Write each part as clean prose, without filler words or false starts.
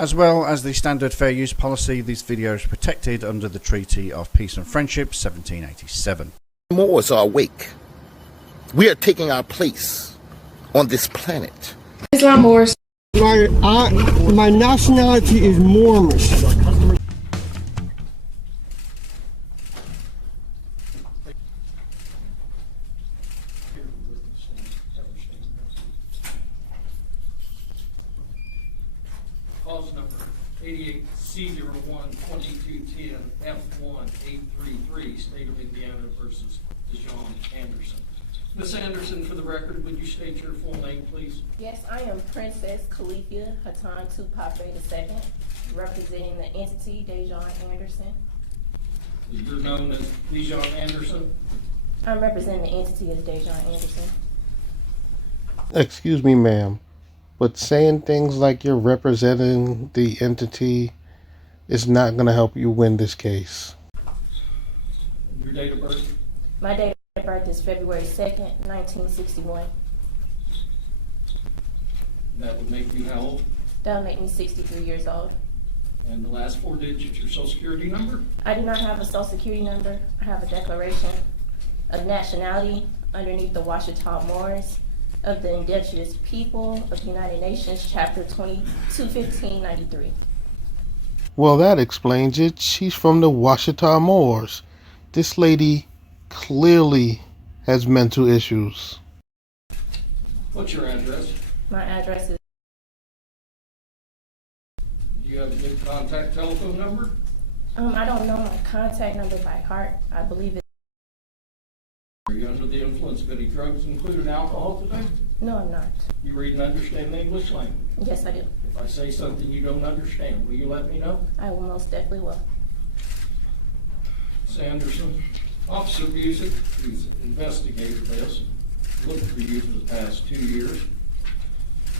As well as the standard fair use policy, this video is protected under the Treaty of Peace and Friendship 1787. Moors are awake. We are taking our place on this planet. Islam Moors. My nationality is Moorish. Clause number 88C01-2210-F1-833, State of Indiana versus Dijon Anderson. Ms. Anderson, for the record, would you state your full name, please? Yes, I am Princess Califia Hatan Tupape II, representing the entity Dijon Anderson. You're known as Dijon Anderson? I'm representing the entity as Dijon Anderson. Excuse me, ma'am, but saying things like you're representing the entity is not going to help you win this case. Your date of birth? My date of birth is February 2nd, 1961. That would make you how old? That would make me 63 years old. And the last four digits, your social security number? I do not have a social security number. I have a declaration of nationality underneath the Washita Moors of the Indigenous People of the United Nations, Chapter 21593. Well, that explains it. She's from the Washita Moors. This lady clearly has mental issues. What's your address? My address is... Do you have a good contact telephone number? I don't know my contact number by heart. I believe it. Are you under the influence of any drugs, including alcohol, today? No, I'm not. You read and understand the English language? Yes, I do. If I say something you don't understand, will you let me know? I will most definitely will. Ms. Anderson, Officer Busick, who's investigated this, looked for you for the past 2 years,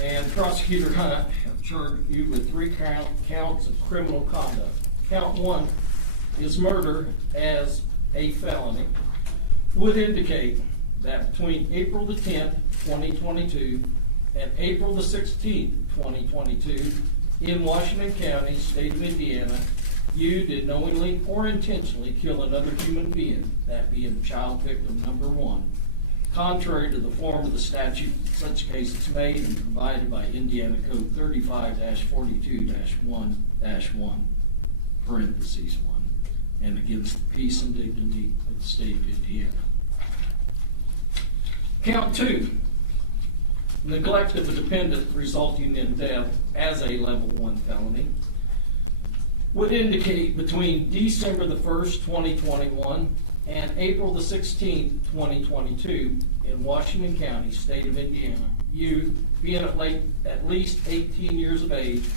and Prosecutor Hunt have charged you with 3 counts of criminal conduct. Count 1 is murder as a felony. Would indicate that between April the 10th, 2022 and April the 16th, 2022 in Washington County, State of Indiana, you did knowingly or intentionally kill another human being, that being child victim number 1, contrary to the form of the statute in such cases made and provided by Indiana Code 35-42-1-1, parentheses 1, and against the peace and dignity of the state of Indiana. Count 2, neglect of a dependent resulting in death as a level 1 felony, would indicate between December the 1st, 2021 and April the 16th, 2022 in Washington County, State of Indiana, you being at least 18 years of age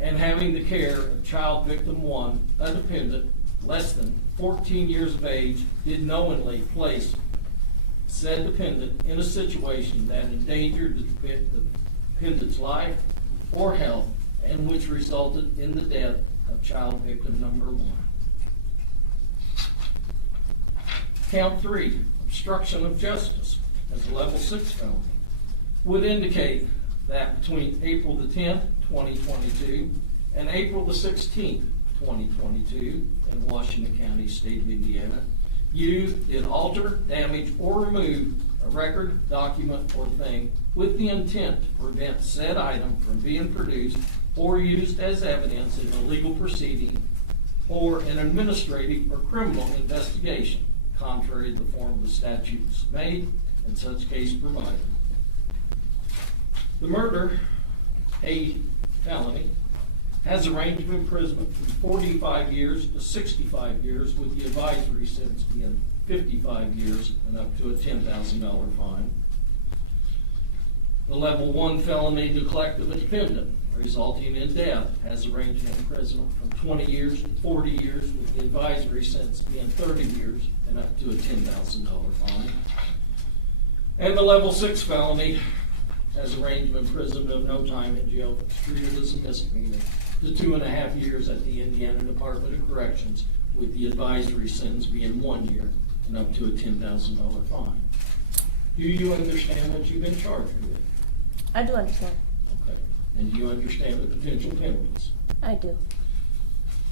and having the care of child victim 1, a dependent, less than 14 years of age, did knowingly place said dependent in a situation that endangered the dependent's life or health and which resulted in the death of child victim number 1. Count 3, obstruction of justice as a level 6 felony, would indicate that between April the 10th, 2022 and April the 16th, 2022 in Washington County, State of Indiana, you did alter, damage, or remove a record, document, or thing with the intent to prevent said item from being produced or used as evidence in a legal proceeding or an administrative or criminal investigation, contrary to the form of the statutes made and such case provided. The murder, a felony, has a range of imprisonment from 45 years to 65 years, with the advisory sentence being 55 years and up to a $10,000 fine. The level 1 felony, neglect of a dependent resulting in death, has a range of imprisonment from 20 years to 40 years, with the advisory sentence being 30 years and up to a $10,000 fine. And the level 6 felony has a range of imprisonment of no time in jail if it's treated as a misdemeanor to 2.5 years at the Indiana Department of Corrections, with the advisory sentence being 1 year and up to a $10,000 fine. Do you understand what you've been charged with? I do understand. Okay. And do you understand the potential penalties? I do.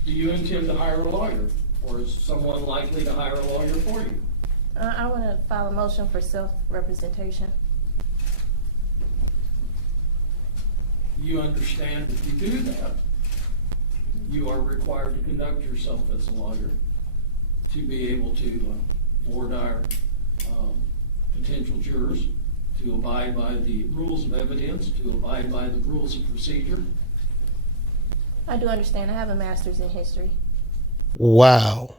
Do you intend to hire a lawyer, or is someone likely to hire a lawyer for you? I want to file a motion for self-representation. You understand if you do that, you are required to conduct yourself as a lawyer to be able to board our potential jurors, to abide by the rules of evidence, to abide by the rules of procedure. I do understand. I have a master's in history. Wow.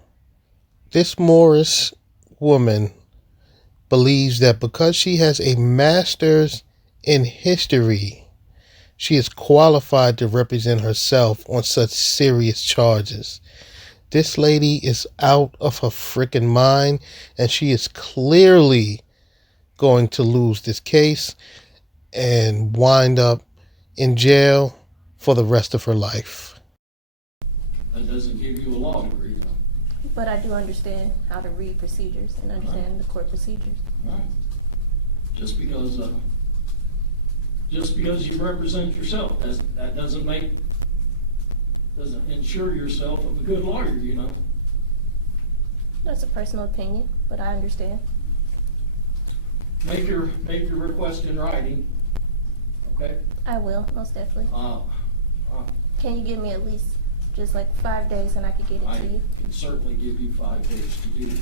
This Moorish woman believes that because she has a master's in history, she is qualified to represent herself on such serious charges. This lady is out of her freaking mind, and she is clearly going to lose this case and wind up in jail for the rest of her life. That doesn't give you a law degree, though. But I do understand how to read procedures and understand the court procedures. All right. Just because you represent yourself, that doesn't ensure yourself of a good lawyer, you know. That's a personal opinion, but I understand. Make your request in writing, okay? I will, most definitely. Can you give me at least just like 5 days and I could get it I to you? can certainly give you 5 days to do it.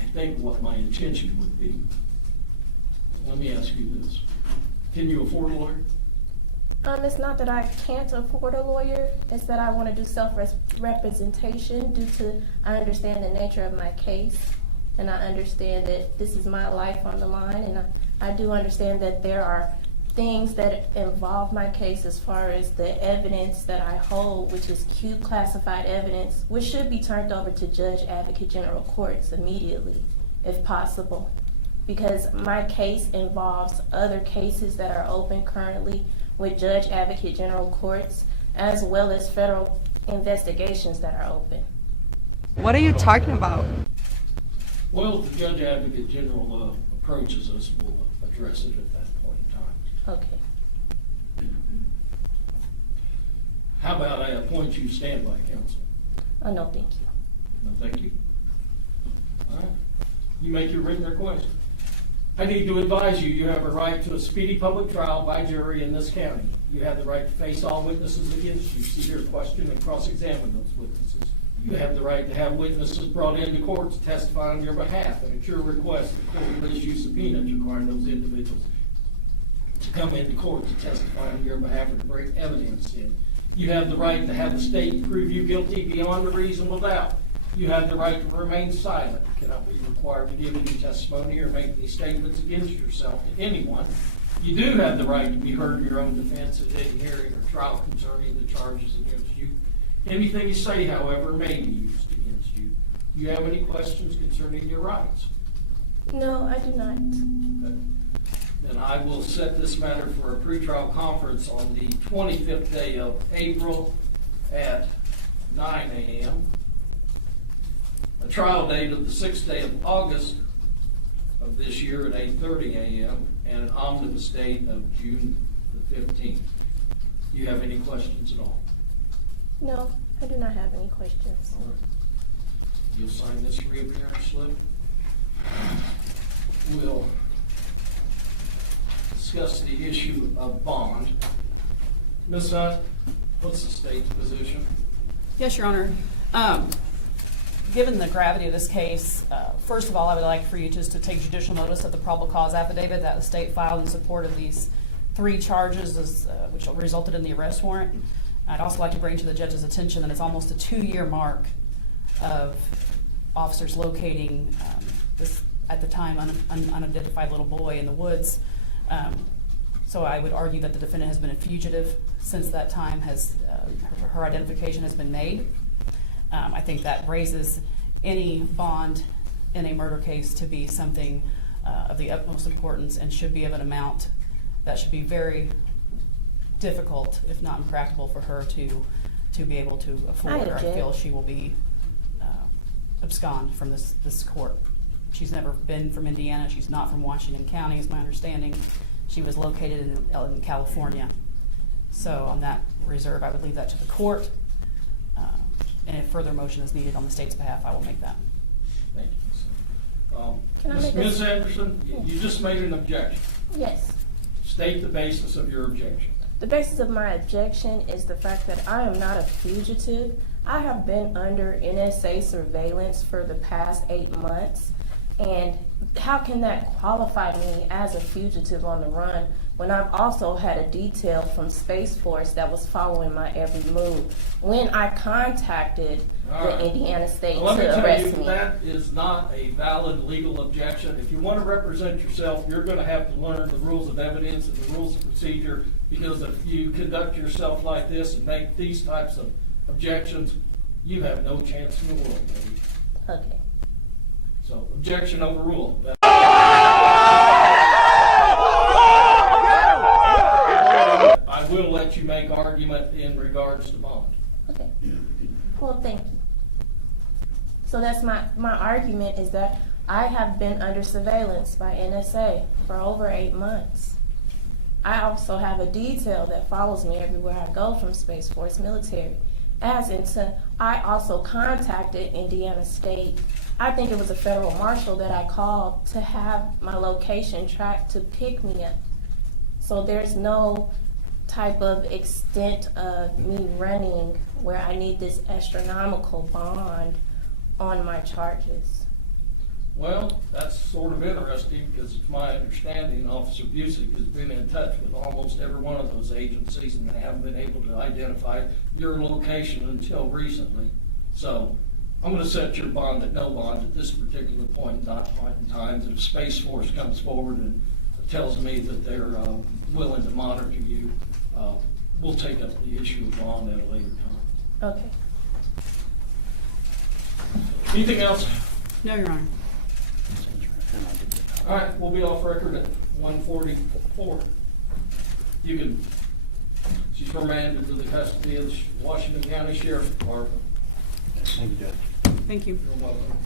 I think what my intention would be, let me ask you this. Can you afford a lawyer? It's not that I can't afford a lawyer, it's that I want to do self-representation due to, I understand the nature of my case, and I understand that this is my life on the line, and I do understand that there are things that involve my case as far as the evidence that I hold, which is Q classified evidence, which should be turned over to Judge Advocate General Courts immediately, if possible. Because my case involves other cases that are open currently with Judge Advocate General Courts, as well as federal investigations that are open. What are you talking about? Well, if the Judge Advocate General approaches us, we'll address it at that point in time. Okay. How about I appoint you standby counsel? Oh, no, thank you. No, thank you. All right. You make your written request. I need to advise you, you have a right to a speedy public trial by jury in this county. You have the right to face all witnesses against you, see your question and cross-examine those witnesses. You have the right to have witnesses brought into court to testify on your behalf, and at your request, the court will issue subpoenas requiring those individuals to come into court to testify on your behalf and to bring evidence in. You have the right to have the state prove you guilty beyond a reasonable doubt. You have the right to remain silent. You cannot be required to give any testimony or make any statements against yourself to anyone. You do have the right to be heard in your own defense at any hearing or trial concerning the charges against you. Anything you say, however, may be used against you. Do you have any questions concerning your rights? No, I do not. Okay. Then I will set this matter for a pretrial conference on the 25th day of April at 9 a.m. A trial date of the 6th day of August of this year at 8:30 a.m. and an omnibus date of June the 15th. Do you have any questions at all? No, I do not have any questions. All right. You'll sign this reappearance slip. We'll discuss the issue of bond. Ms. Hunt, what's the state's position? Yes, Your Honor. Given the gravity of this case, first of all, I would like for you just to take judicial notice of the probable cause affidavit that the state filed in support of these 3 charges, which resulted in the arrest warrant. I'd also like to bring to the judge's attention that it's almost a 2-year mark of officers locating this, at the time, unidentified little boy in the woods. So I would argue that the defendant has been a fugitive since that time. Her identification has been made. I think that raises any bond in a murder case to be something of the utmost importance and should be of an amount that should be very difficult, if not impractical, for her to be able to afford, or I feel she will be abscond from this court. She's never been from Indiana. She's not from Washington County, is my understanding. She was located in California. So on that reserve, I would leave that to the court. And if further motion is needed on the state's behalf, I will make that. Thank you. Can I make Ms. Anderson, you just made an objection. Yes. State the basis of your objection. The basis of my objection is the fact that I am not a fugitive. I have been under NSA surveillance for the past 8 months. And how can that qualify me as a fugitive on the run when I've also had a detail from Space Force that was following my every move? When I contacted the Indiana State Well, let me to tell arrest you, me. that is not a valid legal objection. If you want to represent yourself, you're going to have to learn the rules of evidence and the rules of procedure, because if you conduct yourself like this and make these types of objections, you have no chance in the world, baby. Okay. So, objection overruled. I will let you make argument in regards to bond. Okay. Well, thank you. So that's my argument is that I have been under surveillance by NSA for over 8 months. I also have a detail that follows me everywhere I go from Space Force military. I also contacted Indiana State. I think it was a federal marshal that I called to have my location tracked to pick me up. So there's no type of extent of me running where I need this astronomical bond on my charges. Well, that's sort of interesting, because it's my understanding Officer Busick has been in touch with almost every one of those agencies, and they haven't been able to identify your location until recently. So I'm going to set your bond at no bond at this particular point in time. If Space Force comes forward and tells me that they're willing to monitor you, we'll take up the issue of bond at a later time. Okay. Anything else? No, Your Honor. All right, we'll be off record at 1:44. You can, she's remanded to the custody of the Washington County Sheriff's Department. Thank you, Judge. Thank you. You're welcome.